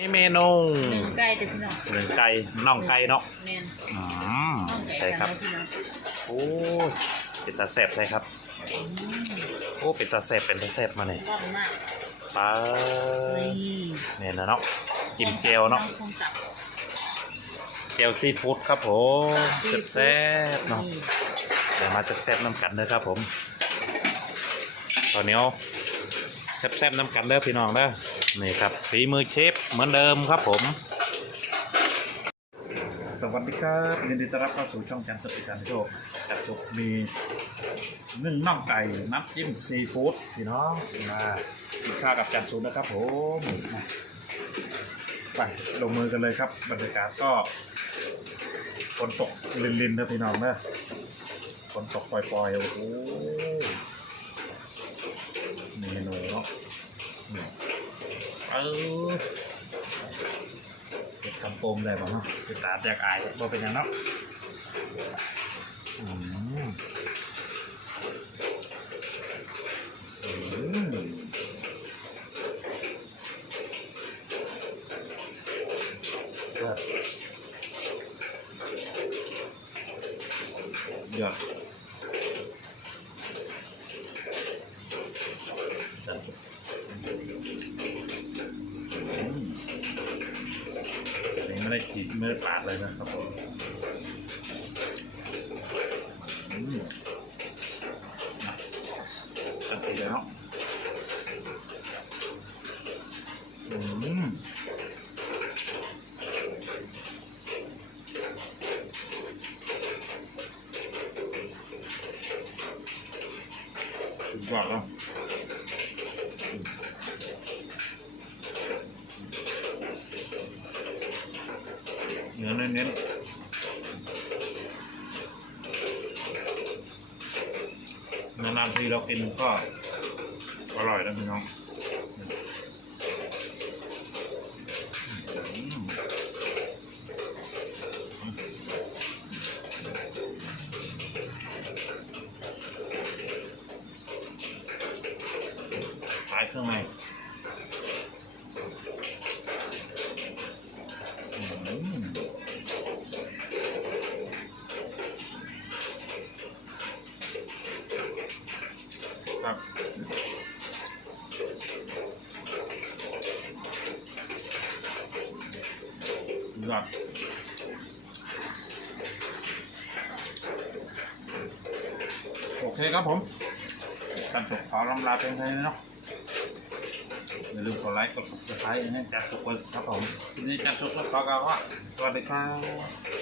นี่เมนูหนึ่งไก่เด็กพี่น้องหนึ่งไก่น่องไก่เนาะแมนอืมต้องไก่ใช่กันครับนะพี่น้องโอ้ยเป็นตาแซ่บใช่ครับ อืมโอ้เป็นตาแซ่บเป็นตาแซ่บมาเนี่ยร่อนมากปลานี่เนี่ยนะเนาะกินเจลเนาะคงกลับเจลซีฟู้ดครับผมแซ่บๆเนาะ นี่เดี๋ยวมาแซ่บๆน้ำกันเด้อครับผมตอนนี้เอาแซ่บๆน้ำกันเด้อพี่น้องเด้อ นี่ครับฝีมือเชฟเหมือนเดิมครับผม สวัสดีครับยินดีต้อนรับเข้าสู่ช่องจันทร์สปิสันโชคจัดสุกมีนึ่งน่องไก่น้ำจิ้มซีฟู้ดพี่น้องมากินข้าวกับจันทร์สุนนะครับผมไปลงมือกันเลยครับบรรยากาศก็ฝนตกลินๆนะพี่น้องนะฝนตกปล่อยๆโอ้โหเมนูเนาะ เออเก็บคำโปมได้ป่ะเนาะติดตาจากอายบ่เป็นหยังเนาะอืมอืมยอดยอดจัดอืม อันนี้ ไม่ได้ขีดไม่ได้ปาดเลยนะครับผมอืมนะตัดสีแล้วอืมสุดยอดแล้ว เนื้อเน้นๆนานๆทีเรากินก็อร่อยนะพี่น้องอืมขายเครื่องใน ยอดโอเคครับผมการจบขอลำลาเพียงเท่านี้เนาะอย่าลืมกดไลค์กด subscribe ให้จัดสุกไว้ครับผมทีนี้จัดสุกแล้วขอกล่าวว่าสวัสดีครับ